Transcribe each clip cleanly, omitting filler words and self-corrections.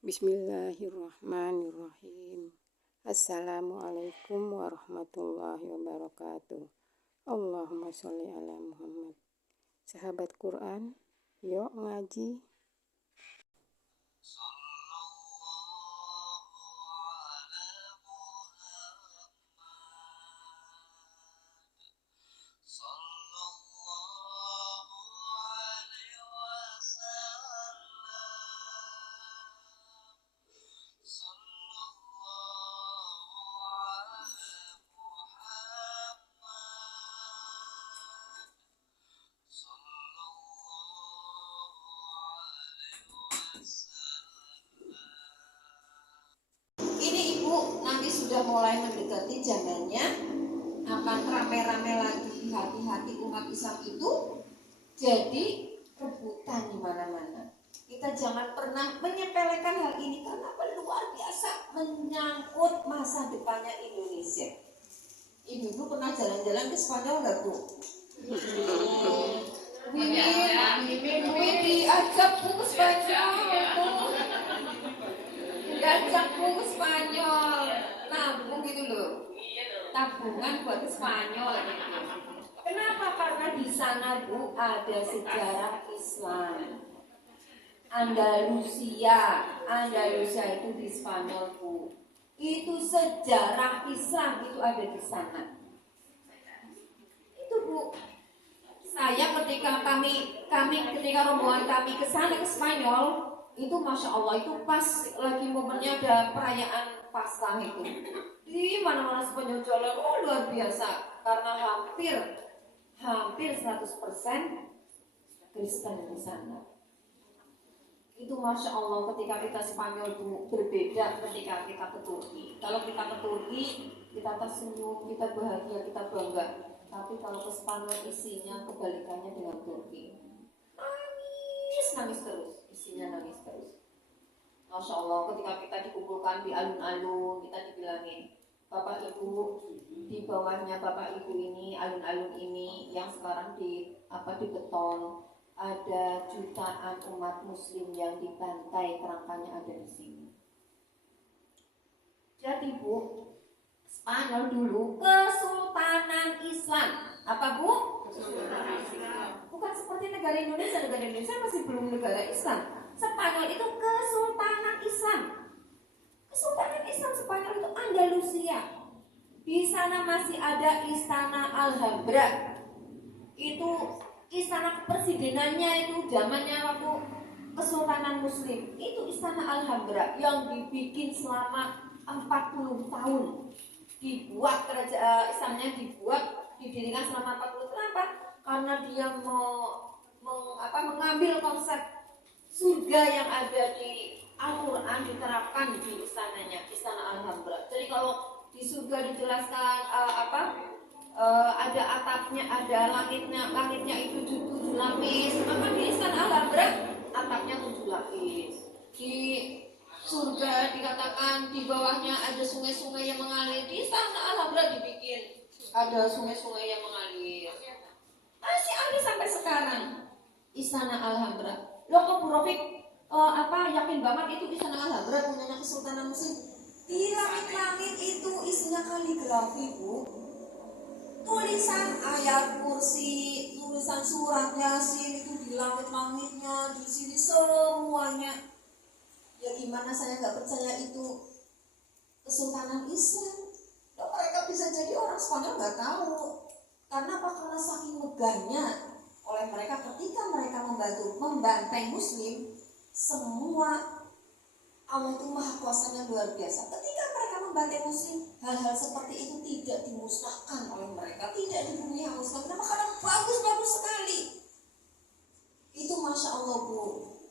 Bismillahirrahmanirrahim. Assalamualaikum warahmatullahi wabarakatuh. Allahumma sholli ala Muhammad. Sahabat Quran, yuk ngaji. Ini ibu nanti sudah mulai mendekati zamannya akan rame-rame lagi di hati-hati umat Islam itu jadi rebutan di mana-mana. Kita jangan pernah menyepelekan hal ini karena luar biasa menyangkut masa depannya Indonesia. Ibu pernah jalan-jalan ke Spanyol nggak Bu? Wiwi diajak Bu ke Spanyol. Diajakku ke Spanyol, nabung gitu loh, tabungan buat ke Spanyol gitu. Kenapa? Karena di sana Bu ada sejarah Islam. Andalusia itu di Spanyol Bu. Itu sejarah Islam itu ada di sana. Itu Bu. Saya ketika ketika rombongan kami ke sana ke Spanyol, itu Masya Allah itu pas lagi momennya ada perayaan Paskah itu. Di mana-mana Spanyol jualan luar biasa karena hampir 100% Kristen di sana. Itu Masya Allah ketika kita Spanyol itu berbeda ketika kita ke Turki. Kalau kita ke Turki kita tersenyum, kita bahagia, kita bangga. Tapi kalau ke Spanyol isinya kebalikannya dengan Turki. Nangis terus, isinya nangis terus. Masya Allah, ketika kita dikumpulkan di alun-alun, kita dibilangin, Bapak Ibu, di bawahnya Bapak Ibu ini, alun-alun ini yang sekarang di beton, ada jutaan umat Muslim yang dibantai, kerangkanya ada di sini. Jadi Bu, Spanyol dulu Kesultanan Islam. Apa Bu? Bukan seperti negara Indonesia masih belum negara Islam. Spanyol itu Kesultanan Islam. Kesultanan Islam Spanyol itu Andalusia. Di sana masih ada Istana Alhambra. Itu istana kepresidenannya itu zamannya waktu Kesultanan Muslim. Itu Istana Alhambra yang dibikin selama 40 tahun. Dibuat istananya didirikan selama 40 tahun. Kenapa? Karena dia mengambil konsep surga yang ada di Al-Quran diterapkan di istananya, Istana Alhambra. Jadi kalau di surga dijelaskan ada atapnya, ada langitnya itu 7 lapis. Maka di Istana Alhambra atapnya 7 lapis. Di surga dikatakan di bawahnya ada sungai-sungai yang mengalir. Di Istana Alhambra dibikin ada sungai-sungai yang mengalir. Masih ada sampai sekarang Istana Alhambra. Loh kok Bu Rofik yakin banget itu Istana Alhambra punyanya Kesultanan Muslim? Di langit-langit itu isinya kaligrafi Bu. Tulisan ayat kursi, tulisan surat Yasin itu di langit-langitnya, di sini semuanya. Ya gimana saya nggak percaya itu Kesultanan Islam? Loh, mereka bisa jadi orang Spanyol nggak tahu. Karena apa? Karena saking megahnya oleh mereka ketika mereka membantai Muslim, semua Allah itu maha kuasanya luar biasa. Ketika mereka membantai Muslim, hal-hal seperti itu tidak dimusnahkan oleh mereka, tidak dibunuh Muslim. Kenapa? Karena bagus-bagus sekali. Itu Masya Allah Bu.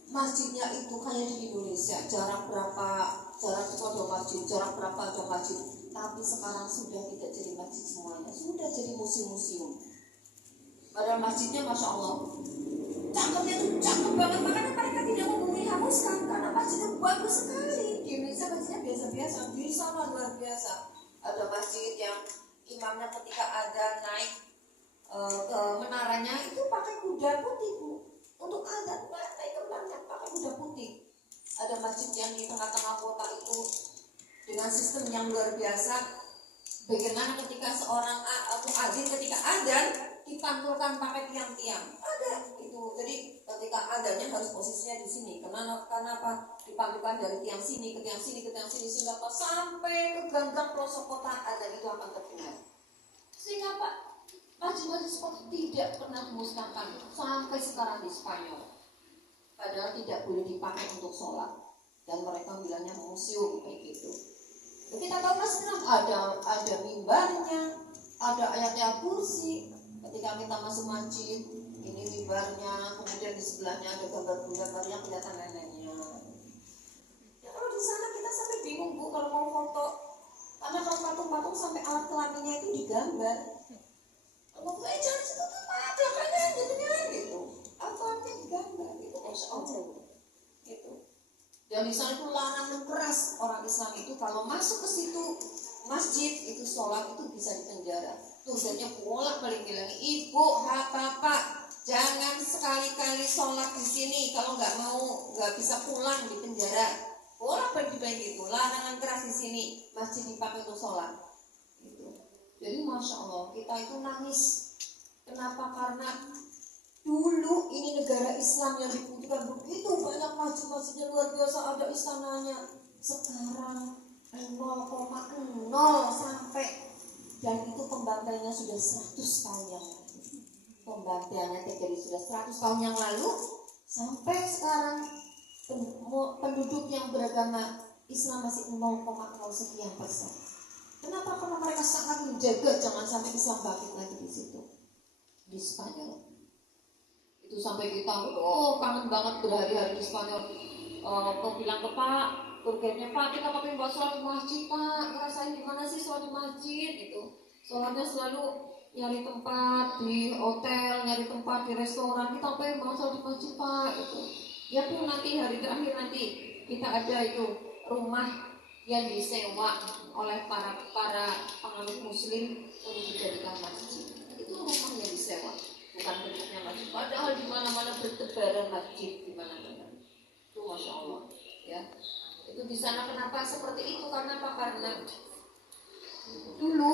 Masjidnya itu kayak di Indonesia, jarak itu ada masjid, jarak berapa ada masjid. Tapi sekarang sudah tidak jadi masjid semuanya, sudah jadi museum-museum. Padahal masjidnya Masya Allah cakepnya tuh cakep banget, makanya mereka tidak membunuh hanguskan karena masjidnya bagus sekali. Di Indonesia masjidnya biasa-biasa, di sana luar biasa. Ada masjid yang imamnya ketika ada naik ke menaranya itu pakai kuda putih Bu. Untuk azan naik ke belakang pakai kuda putih. ada masjid yang di tengah-tengah kota itu dengan sistem yang luar biasa. Bagaimana ketika seorang muadzin ketika adzan dipantulkan pakai tiang-tiang, ada itu. Jadi ketika adzannya harus posisinya di sini. Karena apa? Dipantulkan dari tiang sini ke tiang sini ke tiang sini sehingga sampai ke ganggang pelosok kota adzan itu akan terdengar. Sehingga Pak, masjid-masjid seperti tidak pernah dimusnahkan sampai sekarang di Spanyol. Padahal tidak boleh dipakai untuk sholat dan mereka bilangnya museum kayak gitu. Kita tahu Mas ada mimbarnya, ada ayatnya kursi. Ketika kita masuk masjid, ini mimbarnya, kemudian di sebelahnya ada gambar-gambar yang kelihatan neneknya. Ya kalau di sana kita sampai bingung Bu kalau mau foto, karena kalau patung-patung sampai alat kelaminnya itu digambar. Kalau jangan situ tuh ada kayaknya gitu. Apa-apa digambar itu Masya Allah. Gitu. Dan di sana itu larangan keras orang Islam itu kalau masuk ke situ masjid itu sholat itu bisa dipenjara. Tujuannya bolak-balik bilang, ibu, bapak, jangan sekali-kali sholat di sini. Kalau nggak bisa pulang di penjara. Bolak-balik gitu. Larangan keras di sini. Masjid dipakai untuk sholat. Gitu. Jadi masya Allah kita itu nangis. Kenapa? Karena dulu ini negara Islam yang dibutuhkan begitu banyak masjid-masjidnya luar biasa ada istananya. Sekarang 0,0 sampai dan itu pembantaiannya sudah 100 tahun yang lalu. Pembantaiannya terjadi sudah 100 tahun yang lalu sampai sekarang penduduk yang beragama Islam masih 0,0 sekian persen. Kenapa? Karena mereka sangat menjaga jangan sampai Islam bangkit lagi di situ di Spanyol. Itu sampai kita kangen banget berhari-hari di Spanyol. Kau bilang ke Pak, turgennya Pak, kita pengen buat sholat di masjid Pak, ngerasain gimana sih sholat di masjid gitu. Sholatnya selalu nyari tempat di hotel, nyari tempat di restoran, kita pengen mau sholat di masjid Pak gitu. Ya pun nanti hari terakhir nanti kita ada itu rumah yang disewa oleh para penganut muslim untuk dijadikan masjid. Itu rumah yang disewa. Bukan bentuknya masjid. Padahal di mana-mana bertebaran masjid di mana-mana. Itu masya Allah, ya. Itu di sana kenapa seperti itu? Karena apa? Karena dulu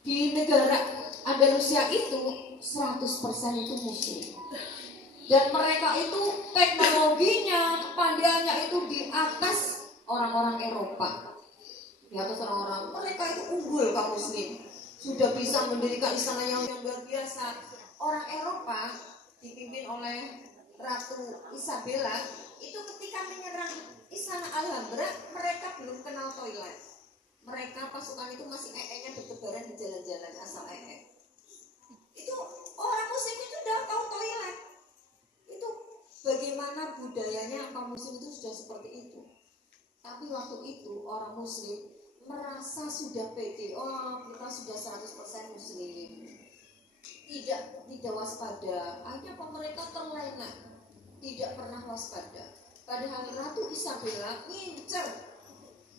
di negara Andalusia itu 100% itu muslim. Dan mereka itu teknologinya, kepandaiannya itu di atas orang-orang Eropa. Di atas orang-orang mereka itu unggul kaum muslim. Sudah bisa mendirikan istana yang luar biasa. Orang Eropa dipimpin oleh Ratu Isabella itu ketika menyerang istana Alhambra mereka belum kenal toilet. Mereka pasukan itu masih nya bertebaran di jalan-jalan asal Itu orang muslim itu udah tahu toilet. Itu bagaimana budayanya kaum muslim itu sudah seperti itu. Tapi waktu itu orang muslim merasa sudah pede. Kita sudah 100% muslim. Tidak waspada. Akhirnya mereka terlena, tidak pernah waspada. Padahal Ratu Isabella ngincer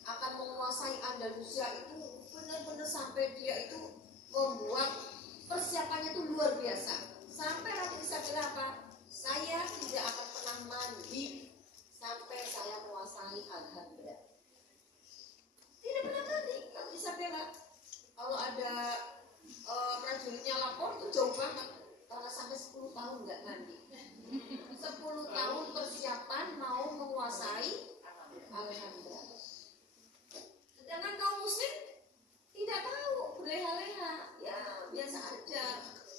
akan menguasai Andalusia itu benar-benar sampai dia itu membuat persiapannya itu luar biasa. Sampai Ratu Isabella apa? Saya tidak akan pernah mandi sampai saya menguasai Alhambra. Tidak pernah mandi Ratu Isabella. Kalau ada prajuritnya lapor itu jauh banget karena sampai 10 tahun nggak mandi. 10 tahun persiapan mau menguasai Alhambra. Sedangkan kaum muslim tidak tahu, berleha-leha, ya biasa aja,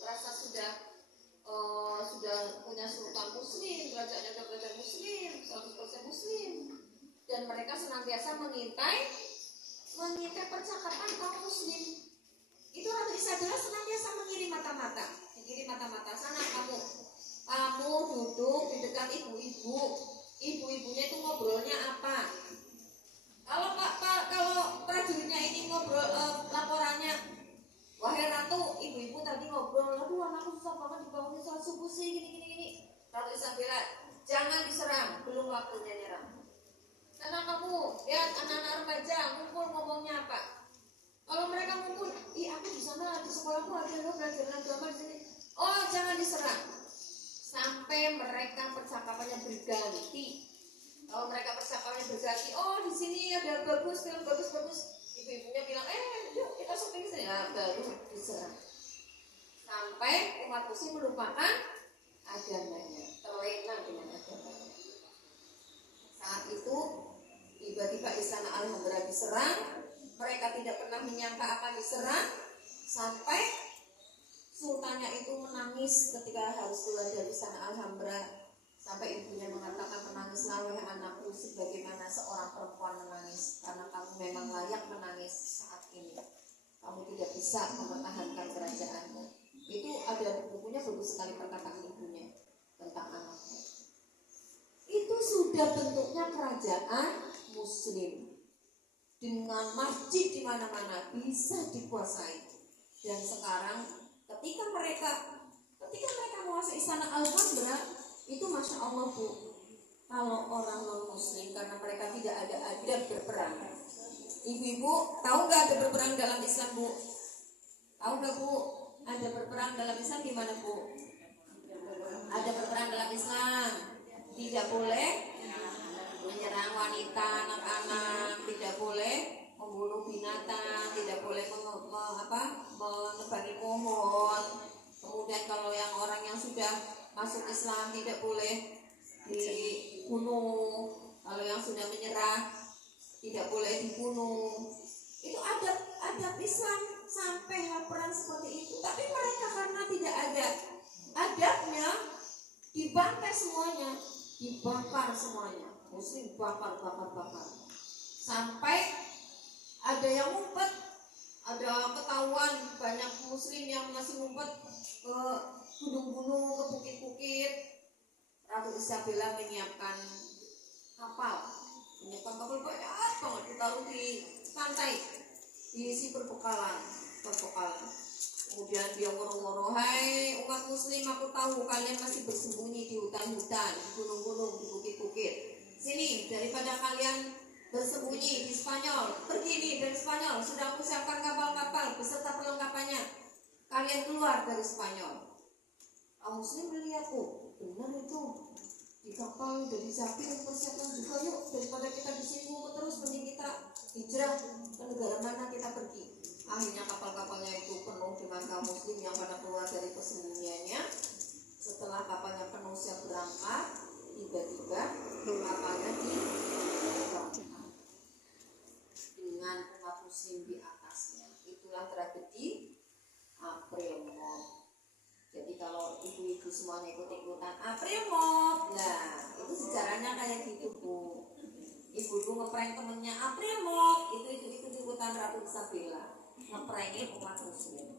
merasa sudah punya sultan muslim, kerajaannya sudah kerajaan muslim, 100% muslim, dan mereka senantiasa mengintai percakapan kaum muslim. Itu Ratu Isabella senantiasa mengirim mata-mata sana kamu duduk di dekat ibu-ibunya itu ngobrolnya apa. Kalau prajuritnya ini ngobrol laporannya, wahai Ratu, ibu-ibu tadi ngobrol, aduh anakku susah banget dibangunin sholat subuh sih gini. Ratu Isabella, jangan diserang, belum waktunya nyerang. Karena kamu lihat anak-anak remaja ngumpul ngomongnya apa? Kalau mereka ngumpul, aku di sana di sekolahku ada lo belajar agama di sini. Oh, jangan diserang. Sampai mereka percakapannya berganti. Kalau mereka registrasi, oh di sini ada bagus, film bagus. Ibu-ibunya bilang, yuk kita shopping di sini. Nah, baru diserang. Sampai umat muslim melupakan agamanya, terlena dengan agamanya. Saat itu tiba-tiba istana Alhambra diserang. Mereka tidak pernah menyangka akan diserang, sampai sultannya itu menangis ketika harus keluar dari istana Alhambra. Sampai ibunya mengatakan, menangislah wahai anakku sebagaimana seorang perempuan menangis, karena kamu memang layak menangis saat ini. Kamu tidak bisa mempertahankan kerajaanmu. Itu ada bukunya, bagus sekali perkataan ibunya tentang anaknya. Itu sudah bentuknya kerajaan muslim dengan masjid di mana-mana bisa dikuasai. Dan sekarang ketika mereka masuk istana Alhambra, itu Masya Allah Bu, kalau orang non muslim, karena mereka tidak ada adab berperang. Ibu-ibu tahu nggak ada berperang dalam Islam Bu? Tahu nggak Bu? Ada berperang dalam Islam gimana Bu? Ada berperang dalam Islam, tidak boleh menyerang wanita, anak-anak, tidak boleh membunuh binatang, tidak boleh menebangi pohon. Kemudian kalau yang orang yang sudah masuk Islam tidak boleh dibunuh. Kalau yang sudah menyerah tidak boleh dibunuh. Itu adab Islam, sampai laporan seperti itu. Tapi mereka karena tidak ada adabnya, dibantai semuanya, dibakar semuanya. Muslim bakar. Sampai ada yang ngumpet, ada ketahuan banyak muslim yang masih ngumpet ke gunung-gunung, ke bukit-bukit. Ratu Isabella menyiapkan kapal banyak banget, ditaruh di pantai, diisi perbekalan. Kemudian dia ngoro-ngoro, hai umat muslim, aku tahu kalian masih bersembunyi di hutan-hutan, di gunung-gunung, di bukit-bukit. Sini, daripada kalian bersembunyi di Spanyol, pergi nih dari Spanyol, sudah aku siapkan kapal-kapal beserta perlengkapannya. Kalian keluar dari Spanyol. Kaum muslim melihat, benar itu, di kapal udah disiapin, persiapan juga, yuk daripada kita di sini ngumpet terus, mending kita hijrah ke negara mana kita pergi. Akhirnya kapal-kapalnya itu penuh dengan kaum muslim yang pada keluar dari persembunyiannya. Setelah kapalnya penuh siap berangkat, tiba-tiba kapalnya dibakar dengan umat muslim di atasnya. Itulah tragedi April Mop. Jadi kalau ibu-ibu semuanya ikut-ikutan April Mop, nah itu sejarahnya kayak gitu Bu. Ibu-ibu ngeprank temennya April Mop, itu ikut-ikutan Ratu Isabella, ngeprengin umat muslim.